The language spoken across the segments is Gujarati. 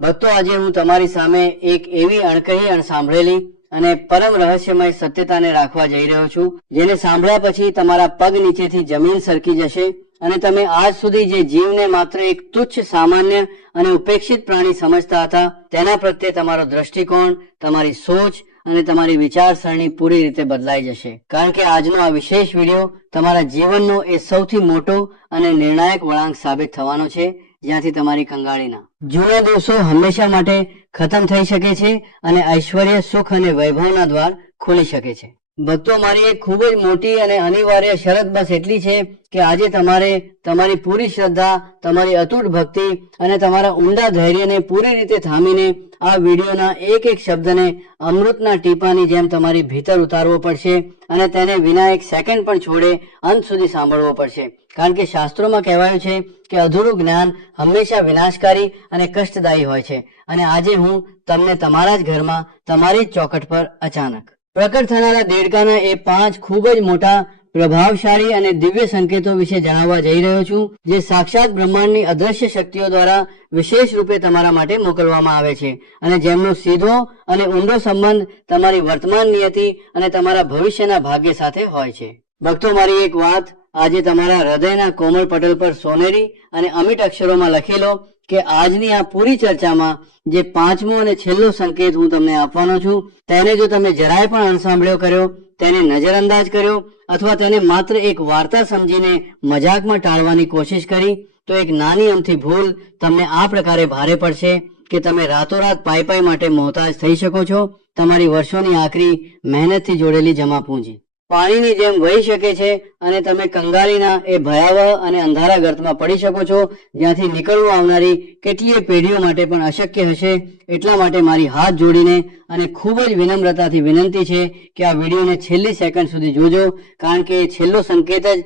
ભક્તો, આજે હું તમારી સામે એક એવી અણકહી અણસાંભળેલી અને પરમ રહસ્યમય સત્યતાને રાખવા જઈ રહ્યો છું, જેને સાંભળ્યા પછી તમારા પગ નીચેથી જમીન સરકી જશે અને તમે આજ સુધી જે જીવને માત્ર એક તુચ્છ, સામાન્ય અને ઉપેક્ષિત પ્રાણી સમજતા હતા, તેના પ્રત્યે તમારો દ્રષ્ટિકોણ, તમારી સોચ અને તમારી વિચારસરણી પૂરી રીતે બદલાઈ જશે. કારણ કે આજનો આ વિશેષ વિડીયો તમારા જીવનનો એ સૌથી મોટો અને નિર્ણાયક વળાંક સાબિત થવાનો છે, જ્યાંથી તમારી કંગાળીના જૂના દિવસો હંમેશા માટે ખતમ થઈ શકે છે અને ઐશ્વર્ય, સુખ અને વૈભવના દ્વાર ખુલી શકે છે. ભક્તો, મારી એક ખૂબ જ મોટી અને અનિવાર્ય શરત બસ એટલી છે કે આજે તમારે તમારી પૂરી શ્રદ્ધા, તમારી અતૂટ ભક્તિ અને તમારા ઊંડા ધૈર્યને પૂરી રીતે થામીને આ વિડીયોના એક એક શબ્દને અમૃતના ટીપાની જેમ તમારી ભીતર ઉતારવો પડશે અને તેને વિના એક સેકન્ડ પણ છોડે અંત સુધી સાંભળવો પડશે. કારણ કે શાસ્ત્રોમાં કહેવાયું છે કે અધૂરું જ્ઞાન હંમેશા વિનાશકારી અને કષ્ટદાયી હોય છે. અને આજે હું તમને તમારા જ ઘરમાં, તમારી જ ચોકટ પર અચાનક પ્રકટ થનારા દેડકાના એ 5 ખૂબ જ મોટા, પ્રભાવશાળી અને દિવ્ય સંકેતો વિશે જણાવવા જઈ રહ્યો છું, જે સાક્ષાત બ્રહ્માંડની અદ્રશ્ય શક્તિઓ દ્વારા વિશેષ રૂપે તમારા માટે મોકલવામાં આવે છે અને જેમનો સીધો અને ઊંડો સંબંધ તમારી વર્તમાન નિયતિ અને તમારા ભવિષ્યના ભાગ્ય સાથે હોય છે. ભક્તો, મારી એક વાત આજે તમારા હૃદયના કોમળ પટલ પર સોનેરી અને અમિટ અક્ષરોમાં લખી લો કે આજની આ પૂરી ચર્ચામાં જે 5મો અને છેલ્લો સંકેત હું તમને આપવાનો છું, તેને જો તમે જરાય પણ અણસાંભળ્યો કર્યો, તેને નજરઅંદાજ કર્યો અથવા તેને માત્ર એક વાર્તા સમજીને મજાકમાં ટાળવાની કોશિશ કરી, તો એક નાની અમથી ભૂલ તમને આ પ્રકારે ભારે પડશે કે તમે રાતોરાત પાઈ માટે મોહતાજ થઈ શકો છો તમારી વર્ષોની આકરી મહેનતથી જોડેલી જમા પૂંજી પાણીની જેમ વહી શકે છે અને તમે કંગાળીના એ ભયાવહ અને અંધારા ગર્તમાં પડી શકો છો, જ્યાંથી નીકળવું આવનારી કેટલીય પેઢીઓ માટે પણ અશક્ય હશે. એટલા માટે મારી હાથ જોડીને અને ખૂબ જ વિનમ્રતાથી વિનંતી છે કે આ વિડીયોને છેલ્લી સેકન્ડ સુધી જોજો, કારણ કે એ છેલ્લો સંકેત જ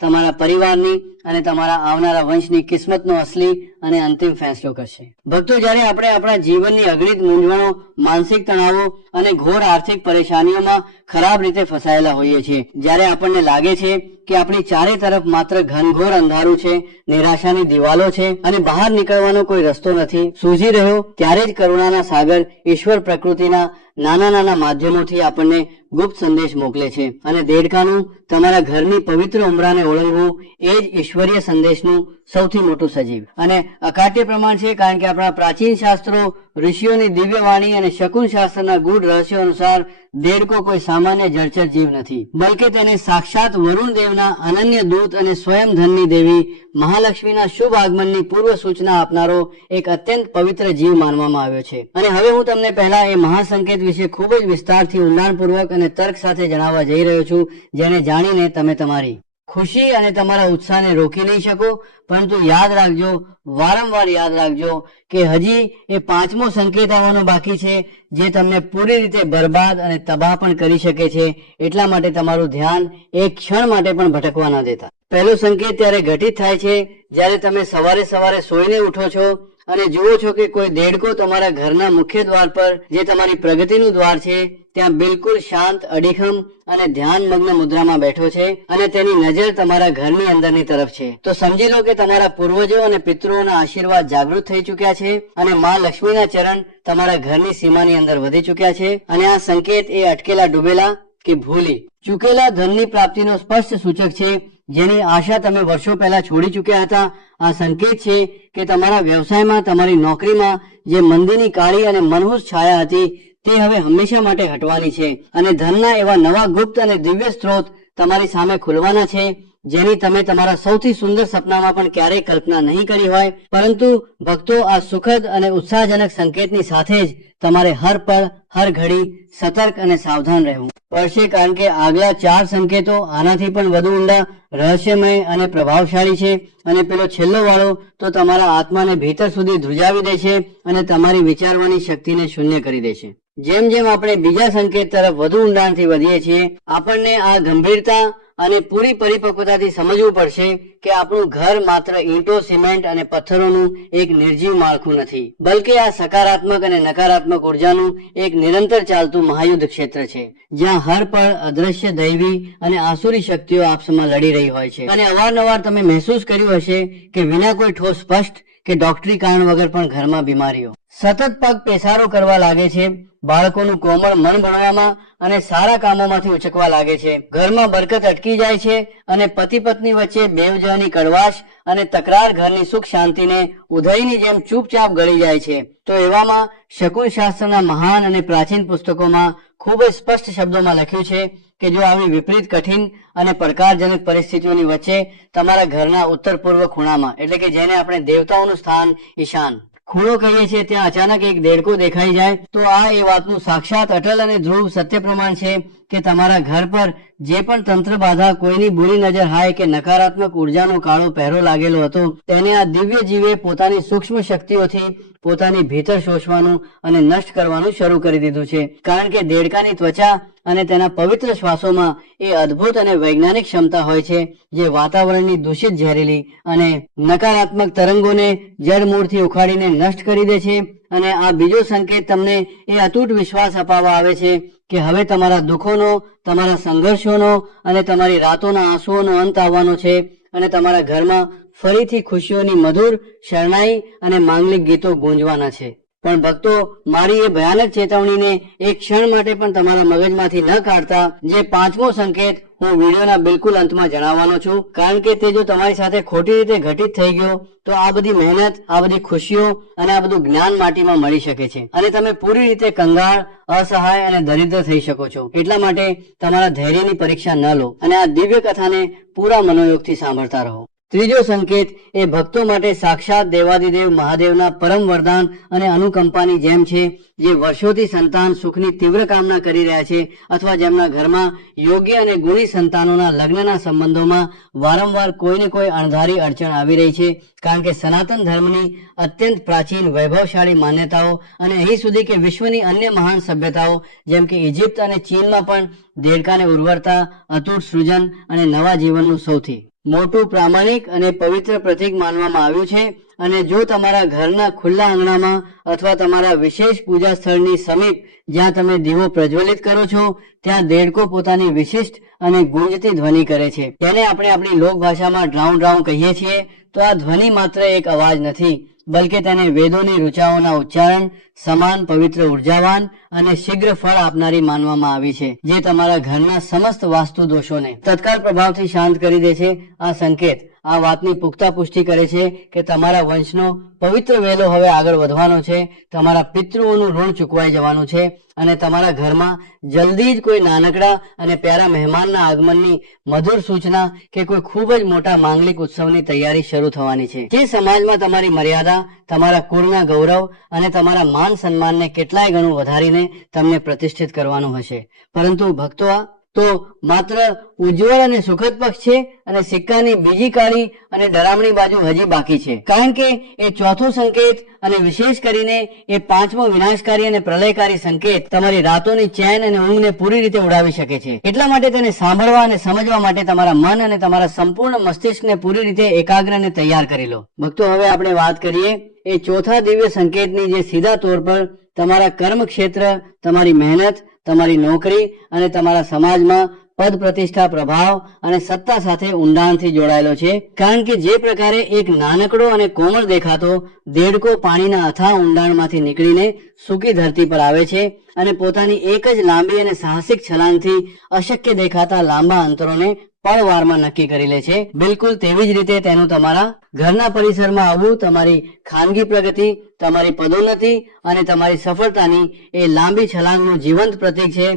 તમારા પરિવારની અને તમારા આવનારા વંશની કિસ્મતનો અસલી અને અંતિમ ફેંસલો કરશે. ભક્તો, જ્યારે આપણે આપણા જીવનની અગણિત મૂંઝવણો, માનસિક તણાવો અને ઘોર આર્થિક પરેશાનીઓમાં ખરાબ રીતે ફસાયેલા હોઈએ છીએ, જ્યારે આપણને લાગે છે કે આપણી ચારે તરફ માત્ર ઘનઘોર અંધારું છે, નિરાશાની દિવાલો છે અને બહાર નીકળવાનો કોઈ રસ્તો નથી સૂઝી રહ્યો, ત્યારે જ કરુણાના સાગર ઈશ્વર પ્રકૃતિના નાના નાના માધ્યમોથી આપણને ગુપ્ત સંદેશ મોકલે છે અને દેડકાનું તમારા ઘરની પવિત્ર ઉંબરાને ઓળંગવું એ જ ઈશ્વરીય સંદેશનું સૌથી મોટું સજીવ અને અકાટ્ય પ્રમાણ છે. કારણ કે આપણા પ્રાચીન શાસ્ત્રો, ઋષિઓની દિવ્ય વાણી અને શકુન શાસ્ત્રના ગૂઢ રહસ્યો અનુસાર દેડકો કોઈ સામાન્ય જળચર જીવ નથી, બલકે તેને સાક્ષાત વરુણ દેવના અનન્ય દૂત અને સ્વયં ધનની દેવી મહાલક્ષ્મીના શુભ આગમનની પૂર્વ સૂચના આપનારો એક અત્યંત પવિત્ર જીવ માનવામાં આવ્યો છે. અને હવે હું તમને પહેલા એ મહાસંકેત વિશે ખૂબ જ વિસ્તારથી, ઊંડાણપૂર્વક અને તર્ક સાથે જણાવવા જઈ રહ્યો છું, જેને જાણીને તમે તમારી ખુશી અને તમારા ઉત્સાહને રોકી નહીં શકો. પરંતુ યાદ રાખજો, વારંવાર યાદ રાખજો કે હજી એ 5મો સંકેત આવવાનો બાકી છે, જે તમને પૂરી રીતે બરબાદ અને તબાહ પણ કરી શકે છે. એટલા માટે તમારું ધ્યાન એક ક્ષણ માટે પણ ભટકવા ન દેતા. પહેલો સંકેત ત્યારે ઘટિત થાય છે જ્યારે તમે સવારે સોઈને ઉઠો છો અને જુઓ છો કે કોઈ દેડકો તમારા ઘરના મુખ્ય દ્વાર પર, જે તમારી પ્રગતિનું દ્વાર છે, ત્યાં બિલકુલ શાંત, અડીખમ અને ધ્યાનમગ્ન મુદ્રામાં બેઠો છે અને તેની નજર તમારા ઘરની અંદરની તરફ છે. તો સમજી લો કે તમારા પૂર્વજો અને પિતૃઓના આશીર્વાદ જાગૃત થઈ ચૂક્યા છે અને માં લક્ષ્મીના ચરણ તમારા ઘરની સીમાની અંદર વધી ચૂક્યા છે. અને આ સંકેત એ અટકેલા, ડૂબેલા કે ભૂલી ચૂકેલા ધનની પ્રાપ્તિનો સ્પષ્ટ સૂચક છે, જેની આશા તમે વર્ષો પહેલા છોડી ચૂક્યા હતા. આ સંકેત છે કે તમારા વ્યવસાયમાં, તમારી નોકરીમાં જે મંદીની કાળી અને મનહૂસ છાયા હતી, તે હવે હંમેશા માટે હટવાની છે અને ધનના એવા નવા ગુપ્ત અને દિવ્ય સ્ત્રોત તમારી સામે ખુલવાના છે, જેની તમે તમારા સૌથી સુંદર સપનામાં પણ ક્યારેય કલ્પના નહીં કરી હોય. પરંતુ ભક્તો, આ સુખદ અને ઉત્સાહજનક સંકેતની સાથે જ તમારે હર પળ, હર ઘડી સતર્ક અને સાવધાન રહેવું પડશે. કારણ કે આગલા 4 સંકેતો આનાથી પણ વધુ ઊંડા, રહસ્યમય અને પ્રભાવશાળી છે. અને પેલો છેલ્લો વાળો તો તમારા આત્માને ભીતર સુધી ધ્રુજાવી દે છે અને તમારી વિચારવાની શક્તિને શૂન્ય કરી દે છે. જેમ જેમ આપણે બીજા સંકેત તરફ વધુ ઊંડાણથી વધીએ છીએ, આપણને આ ગંભીરતા અને પૂરી પરિપક્વતાથી સમજવું પડશે કે આપણું ઘર માત્ર ઈંટો, સિમેન્ટ અને પથ્થરોનું એક નિર્જીવ માળખું નથી, બલકે આ સકારાત્મક અને નકારાત્મક ઉર્જાનું એક નિરંતર ચાલતું મહાયુદ્ધ ક્ષેત્ર છે, જ્યાં હર પળ અદ્રશ્ય, દૈવી અને આસુરી શક્તિઓ આપસમાં લડી રહી હોય છે. અને અવારનવાર તમે મહેસૂસ કર્યું હશે કે વિના કોઈ ઠોસ, સ્પષ્ટ કે ડોક્ટરી કારણ વગર પણ ઘરમાં બીમારીઓ. સતત પગ પેસારો કરવા લાગે છે, બાળકોનું કોમળ મન ભણવામાં અને સારા કામોમાંથી ઉચકવા લાગે છે, ઘરમાં બરકત અટકી જાય છે અને પતિ પત્ની વચ્ચે બેવજહની કડવાશ અને તકરાર ઘરની સુખ શાંતિને ઉધઈની જેમ ચૂપચાપ ગળી જાય છે. તો એવામાં શકુન શાસ્ત્રના મહાન અને પ્રાચીન પુસ્તકોમાં ખૂબ જ સ્પષ્ટ શબ્દોમાં લખ્યું છે કે જો આવી વિપરીત કઠિન અને પડકારજનક પરિસ્થિતિઓની વચ્ચે તમારા ઘરના ઉત્તર પૂર્વ ખૂણામાં, એટલે કે જેને આપણે દેવતાઓનું સ્થાન ઈશાન ખૂણો કહીએ છીએ, ત્યાં અચાનક એક દેડકો દેખાઈ જાય તો આ એ વાતનું સાક્ષાત અટલ અને ધ્રુવ સત્ય પ્રમાણ છે કે તમારા ઘર પર જે પણ તંત્ર બાધા, કોઈની બુરી નજર હાય કે નકારાત્મક ઉર્જાનો કાળો પહેરો લાગેલો હતો તેને આ દિવ્ય જીવે પોતાની સૂક્ષ્મ શક્તિઓથી પોતાની ભીતર શોષવાનું અને નષ્ટ કરવાનું શરૂ કરી દીધું છે. કારણ કે દેડકાની ત્વચા અને તેના પવિત્ર શ્વાસોમાં એ અદ્ભુત અને વૈજ્ઞાનિક ક્ષમતા હોય છે જે વાતાવરણની દૂષિત ઝેરીલી અને નકારાત્મક તરંગોને જડમૂળથી ઉખાડીને નષ્ટ કરી દે છે. અને આ બીજો સંકેત તમને એ અતૂટ વિશ્વાસ અપાવવા આવે છે કે હવે તમારા દુઃખોનો, તમારા સંઘર્ષોનો અને તમારી રાતોના આંસુઓનો અંત આવવાનો છે અને તમારા ઘરમાં ફરીથી ખુશીઓની મધુર શરણાઈ અને માંગલિક ગીતો ગુંજવાના છે. પણ ભક્તો, મારી એ ભયાનક ચેતવણીને એક ક્ષણ માટે પણ તમારા મગજમાંથી ન કાઢતા જે પાંચમો સંકેત હું વિડીયોના બિલકુલ અંતમાં જણાવવાનો છું, કારણ કે તે જો તમારી સાથે ખોટી રીતે ઘટિત થઈ ગયો તો આ બધી મહેનત, આ બધી ખુશીઓ અને આ બધું જ્ઞાન માટીમાં મળી શકે છે અને તમે પૂરી રીતે કંગાળ, અસહાય અને દરિદ્ર થઈ શકો છો. એટલા માટે તમારા ધૈર્યની પરીક્ષા ન લો અને આ દિવ્ય કથાને પૂરા મનોયોગથી સાંભળતા રહો. ત્રીજો સંકેત એ ભક્તો માટે સાક્ષાત દેવાદિદેવ મહાદેવના પરમ વરદાન અને અનુકંપાની જેમ છે, જે વર્ષોથી સંતાન સુખની તીવ્ર કામના કરી રહ્યા છે અથવા જેમના ઘરમાં યોગ્ય અને ગુણી સંતાનોના લગ્નના સંબંધોમાં વારંવાર કોઈને કોઈ અણધારી અડચણ આવી રહી છે. કારણ કે સનાતન ધર્મની અત્યંત પ્રાચીન વૈભવશાળી માન્યતાઓ અને અહીં સુધી કે વિશ્વની અન્ય મહાન સભ્યતાઓ જેમ કે ઇજિપ્ત અને ચીનમાં પણ દેડકાને ઉર્વરતા, અતૂટ સૃજન અને નવા જીવનનું સૌથી મોટું પ્રામાણિક અને પવિત્ર પ્રતીક માનવામાં આવ્યું છે. અને જો તમારા ઘરના ખુલ્લા આંગણામાં અથવા તમારા વિશેષ પૂજા સ્થળની સમીપ જ્યાં તમે દીવો પ્રજ્વલિત કરો છો ત્યાં દેડકો પોતાની વિશિષ્ટ અને ગુંજતી ધ્વનિ કરે છે, તેને આપણે આપણી લોકભાષામાં ડ્રાઉં ડ્રાઉં કહીએ છીએ. તો આ ધ્વનિ માત્ર એક અવાજ નથી, બલકે તેને વેદોની ઋચાઓના ઉચ્ચારણ સમાન પવિત્ર ઉર્જાવાન અને શીઘ્ર ફળ આપનારી માનવામાં આવી છે, જે તમારા ઘરના સમસ્ત વાસ્તુ દોષોને તત્કાળ પ્રભાવથી શાંત કરી દે છે. આ સંકેત આ વાતની પુખ્તા પુષ્ટિ કરે છે કે તમારા વંશનો પવિત્ર વેલો હવે આગળ વધવાનો છે, તમારા પિતૃઓનું ઋણ ચૂકવાઈ જવાનું છે અને તમારા ઘરમાં જલ્દી જ કોઈ નાનકડા અને પ્યારા મહેમાનના આગમનની મધુર સૂચના કે કોઈ ખૂબ જ મોટા માંગલિક ઉત્સવની તૈયારી શરૂ થવાની છે, જે સમાજમાં તમારી મર્યાદા, તમારા કુળના ગૌરવ અને તમારા માન સન્માનને કેટલાય ગણું વધારીને તમને પ્રતિષ્ઠિત કરવાનું હશે. પરંતુ ભક્તો, આ તો માત્ર ઉજ્જવળ અને સુખદ પક્ષ છે અને સિક્કાની બીજી કાળી અને ડરામણી બાજુ હજી બાકી છે. કારણ કે એ ચોથો સંકેત અને વિશેષ કરીને એ પાંચમો વિનાશકારી અને પ્રલયકારી સંકેત તમારી રાતોની ચેન અને ઊંઘને પૂરી રીતે ઉડાવી શકે છે. એટલા માટે તેને સાંભળવા અને સમજવા માટે તમારા મન અને તમારા સંપૂર્ણ મસ્તિષ્કને પૂરી રીતે એકાગ્ર અને તૈયાર કરી લો. ભક્તો, હવે આપણે વાત કરીએ એ ચોથા દિવ્ય સંકેતની, જે સીધા તौर પર તમારા કર્મ ક્ષેત્ર, તમારી મહેનત, તમારી નોકરી અને તમારા સમાજમાં પદ પ્રતિષ્ઠા, પ્રભાવ અને સત્તા સાથે ઊંડાણથી જોડાયેલો છે. કારણ કે જે પ્રકારે એક નાનકડો અને કોમળ દેખાતો દેડકો પાણીના અથાહ ઊંડાણમાંથી નીકળીને સૂકી ધરતી પર આવે છે અને પોતાની એક જ લાંબી અને સાહસિક છલાંગથી અશક્ય દેખાતા લાંબા અંતરોને પળવારમાં નક્કી કરી લે છે, બિલકુલ તેવી જ રીતે તેનું તમારા ઘરના પરિસરમાં આવવું તમારી ખાનગી પ્રગતિ, તમારી પદોન્નતિ અને તમારી સફળતાની એ લાંબી છલાંગનું જીવંત પ્રતીક છે,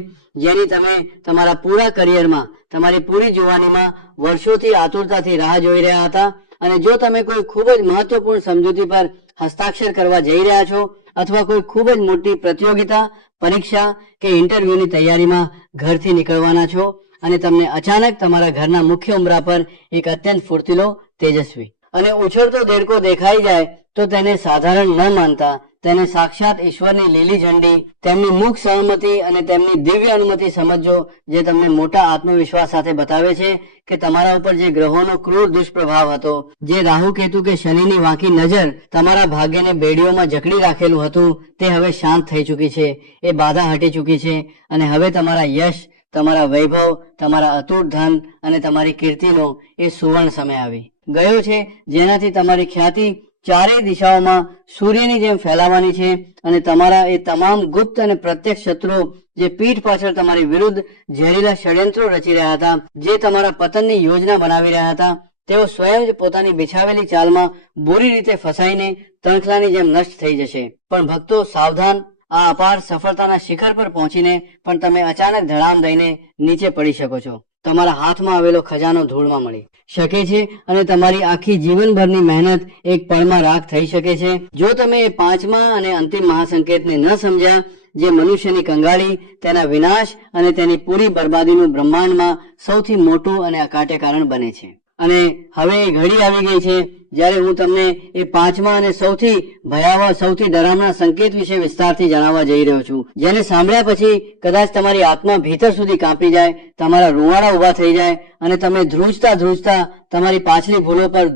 જેની તમે તમારા પૂરા કરિયરમાં, તમારી પૂરી જુવાનીમાં વર્ષોથી આતુરતાથી રાહ જોઈ રહ્યા હતા. અને જો તમે કોઈ ખૂબ જ મહત્વપૂર્ણ સમજૂતી પર હસ્તાક્ષર કરવા જઈ રહ્યા છો અથવા કોઈ ખૂબ જ મોટી પ્રતિયોગિતા, પરીક્ષા કે ઇન્ટરવ્યુની તૈયારીમાં ઘરથી નીકળવાના છો અને તમને અચાનક તમારા ઘરના મુખ્ય ઉંબરા પર એક અત્યંત ફૂર્તિલો, તેજસ્વી અને ઉછળતો દેડકો દેખાઈ જાય તો તેને સાધારણ ન માનતા તેને સાક્ષાત ઈશ્વરની લીલી ઝંડી, તેમની મુખ સહમતિ અને તેમની દિવ્ય અનુમતિ સમજો, જે તમને મોટા આત્મવિશ્વાસ સાથે બતાવે છે કે તમારા ઉપર જે ગ્રહોનો ક્રૂર દુષ્પ્રભાવ હતો, જે રાહુ, કેતુ કે શનિની વાંકી નજર તમારા ભાગ્યને બેડીઓમાં જકડી રાખેલું હતું, તે હવે શાંત થઈ ચૂકી છે, એ બાધા હટી ચૂકી છે અને હવે તમારા યશ, તમારા વૈભવ, તમારા અતૂટ ધન અને તમારી કીર્તિનો એ સુવર્ણ સમય આવી ગયો છે, જેનાથી તમારી ખ્યાતિ ચારેય દિશાઓમાં સૂર્યની જેમ ફેલાવાની છે અને તમારા એ તમામ ગુપ્ત અને પ્રત્યક્ષ શત્રુઓ જે પીઠ પાછળ તમારી વિરુદ્ધ ઝેરીલા ષડયંત્રો રચી રહ્યા હતા, જે તમારા પતનની યોજના બનાવી રહ્યા હતા, તેઓ સ્વયં જ પોતાની બિછાવેલી ચાલમાં બુરી રીતે ફસાઈને તણખલાની જેમ નષ્ટ થઈ જશે. પણ ભક્તો સાવધાન, આ અપાર સફળતાના શિખર પર પહોંચીને પણ તમે અચાનક ધડામ દઈને નીચે પડી શકો છો. તમારા હાથમાં આવેલો ખજાનો ધૂળમાં મળી શકે છે અને તમારી આખી જીવનભરની મહેનત એક પળમાં રાખ થઈ શકે છે. જો તમે એ પાંચમા અને અંતિમ મહાસંકેતને ન સમજ્યા, જે મનુષ્યની કંગાળી, તેના વિનાશ અને તેની પૂરી બરબાદીનું બ્રહ્માંડમાં સૌથી મોટું અને અકાટ્ય કારણ બને છે. અને હવે એ ઘડી આવી ગઈ છે જ્યારે હું તમને એ પાંચમા અને સૌથી ભયાવહ, સૌથી ડરામણા સંકેત વિશે વિસ્તારથી જણાવવા જઈ રહ્યો છું, જેને સાંભળ્યા પછી કદાચ તમારી આત્મા ભીતર સુધી કાંપી જાય, તમારા રૂવાડા ઉભા થઈ જાય અને તમે ધ્રુજતા ધ્રુજતા તમારી પાછલી ભૂલો પર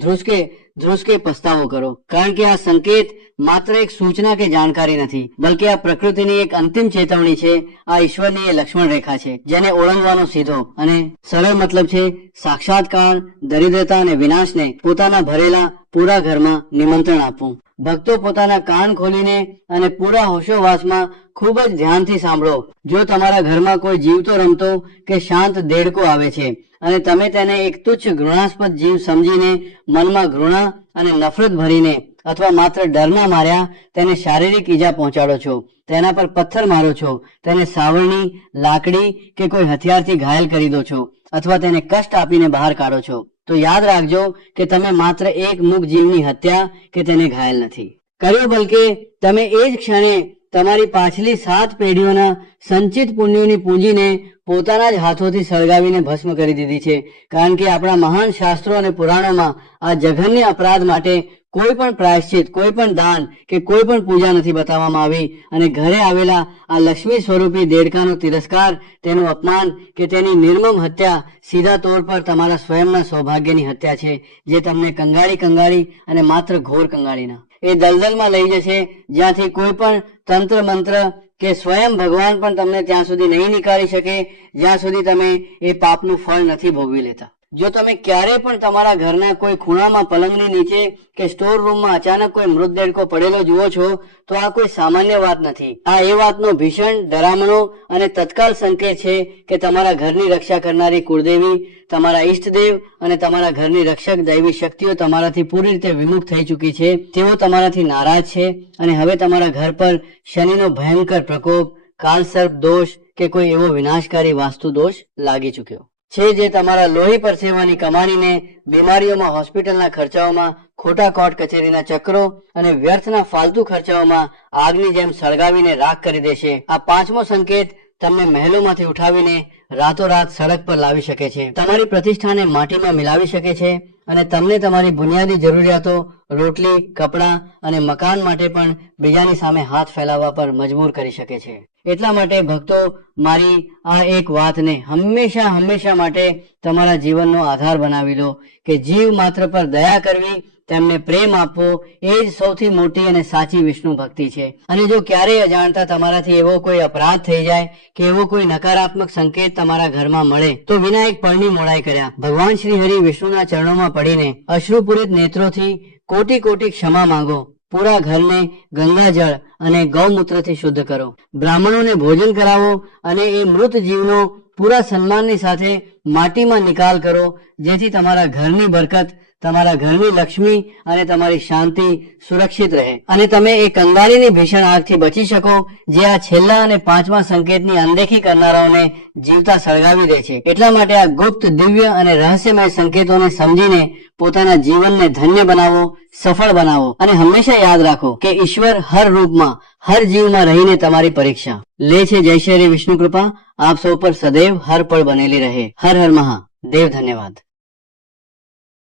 ધ્રુસકે પસ્તાવો કરો. કારણ કે આ સંકેત માત્ર એક સૂચના કે જાણકારી નથી, બલકે આ પ્રકૃતિની એક અંતિમ ચેતવણી છે. આ ઈશ્વરની એ લક્ષ્મણ રેખા છે જેને ઓળંગવાનો સીધો અને સરળ મતલબ છે સાક્ષાત્કાર, દરિદ્રતા અને વિનાશને પોતાના ભરેલા પૂરા ઘરમાં નિમંત્રણ આપવું. ભક્તો પોતાના કાન ખોલીને અને પૂરા હોશોવાસમાં ખૂબ જ ધ્યાનથી સાંભળો. જો તમારા ઘરમાં કોઈ જીવતો રમતો કે શાંત દેડકો આવે છે અને તમે તેને એક તુચ્છ ઘૃણાસ્પદ જીવ સમજીને મનમાં ઘૃણા અને નફરત ભરીને અથવા માત્ર ડરના માર્યા તેને શારીરિક ઈજા પહોંચાડો છો, તેના પર પથ્થર મારો છો, તેને સાવરણી, લાકડી કે કોઈ હથિયારથી ઘાયલ કરી દો છો અથવા તેને કષ્ટ આપીને બહાર કાઢો છો, તો યાદ રાખજો કે તમે માત્ર એક મૂક જીવની હત્યા કે તેને ઘાયલ નથી કર્યો, બલકે તમે એ જ ક્ષણે તમારી પાછલી 7 પેઢીઓના સંચિત પુણ્યોની પૂંજીને પોતાના જ હાથોથી સળગાવીને ભસ્મ કરી દીધી છે. કારણ કે આપણા મહાન શાસ્ત્રો અને પુરાણોમાં આ જઘન્ય અપરાધ માટે કોઈ પણ પ્રાયશ્ચિત, કોઈ પણ દાન કે કોઈ પણ પૂજા નથી બતાવવામાં આવી. અને ઘરે આવેલા આ લક્ષ્મી સ્વરૂપી દેડકાનો તિરસ્કાર, તેનું અપમાન કે તેની નિર્મમ હત્યા સીધા તौर પર તમારા સ્વયંના સૌભાગ્યની હત્યા છે, જે તમને કંગાળી અને માત્ર ઘોર કંગાળીના એ દલદલમાં લઈ જશે, જ્યાંથી કોઈ પણ તંત્ર મંત્ર કે સ્વયં ભગવાન પણ તમને ત્યાં સુધી નહીં નીકાળી શકે, જ્યાં સુધી તમે એ પાપનું ફળ નથી ભોગવી લેતા. જો તમે ક્યારે પણ તમારા ઘરના કોઈ ખૂણામાં પલંગની નીચે કે સ્ટોર રૂમમાં અચાનક કોઈ મૃત દેડકો પડેલો જુઓ છો, તો આ કોઈ સામાન્ય વાત નથી. આ એ વાતનો ભીષણ, ડરામણો અને તત્કાલ સંકેત છે કે તમારા ઘરની રક્ષા કરનારી કુળદેવી, તમારા ઈષ્ટદેવ અને તમારા ઘરની રક્ષક દૈવી શક્તિઓ તમારાથી પૂરી રીતે વિમુખ થઈ ચૂકી છે. તેઓ તમારાથી નારાજ છે અને હવે તમારા ઘર પર શનિનો ભયંકર પ્રકોપ, કાલસર્પ દોષ કે કોઈ એવો વિનાશકારી વાસ્તુ દોષ લાગી ચૂક્યો છે, જે તમારા લોહી પરસેવાની કમાણીને બીમારીઓમાં, હોસ્પિટલના ખર્ચાઓમાં, ખોટા કોર્ટ કચેરીના ચક્રો અને વ્યર્થના ફાલતુ ખર્ચાઓમાં આગની જેમ સળગાવીને રાખ કરી દેશે. આ પાંચમો સંકેત તમને મહેલોમાંથી ઉઠાવીને રાતોરાત સડક પર લાવી શકે છે, તમારી પ્રતિષ્ઠાને માટીમાં મિલાવી શકે છે અને તમને તમારી બુનિયાદી જરૂરિયાતો, રોટલી, કપડાં અને મકાન માટે પણ બીજાની સામે હાથ ફેલાવવા પર મજબૂર કરી શકે છે. એટલા માટે ભક્તો, મારી આ એક વાતને હંમેશા માટે તમારા જીવનનો આધાર બનાવી લો કે જીવ માત્ર પર દયા કરવી, તેમને પ્રેમ આપવો, એ જ સૌથી મોટી અને સાચી વિષ્ણુ ભક્તિ છે. અને જો ક્યારેય અજાણતા તમારાથી એવો કોઈ અપરાધ થઈ જાય કે એવો કોઈ નકારાત્મક સંકેત તમારા ઘરમાં મળે, તો વિના એક પળની મોડાઈ કર્યા ભગવાન શ્રી હરિ વિષ્ણુના ચરણોમાં પડીને અશ્રુપૂરિત નેત્રોથી કોટી ક્ષમા માંગો. પૂરા ઘરને ગંગાજળ અને ગૌમૂત્રથી શુદ્ધ કરો. બ્રાહ્મણોને ભોજન કરાવો અને એ મૃત જીવનો પૂરા સન્માનની સાથે માટીમાં નિકાલ કરો, જેથી તમારા ઘરની બરકત, તમારા ઘરની લક્ષ્મી અને તમારી શાંતિ સુરક્ષિત રહે અને તમે એ કંગાળીની ભીષણ આગથી બચી શકો, જે આ છેલ્લા અને પાંચમા સંકેતની અનદેખી કરનારાઓને જીવતા સળગાવી દે છે. એટલા માટે આ ગુપ્ત, દિવ્ય અને રહસ્યમય સંકેતોને સમજીને પોતાના જીવનને ધન્ય બનાવો, સફળ બનાવો અને હંમેશા યાદ રાખો કે ઈશ્વર હર રૂપમાં, હર જીવમાં રહીને તમારી પરીક્ષા લે છે. જય શ્રી વિષ્ણુ કૃપા આપ સૌ પર સદૈવ હર પળ બનેલી રહે. હર હર મહાદેવ. ધન્યવાદ.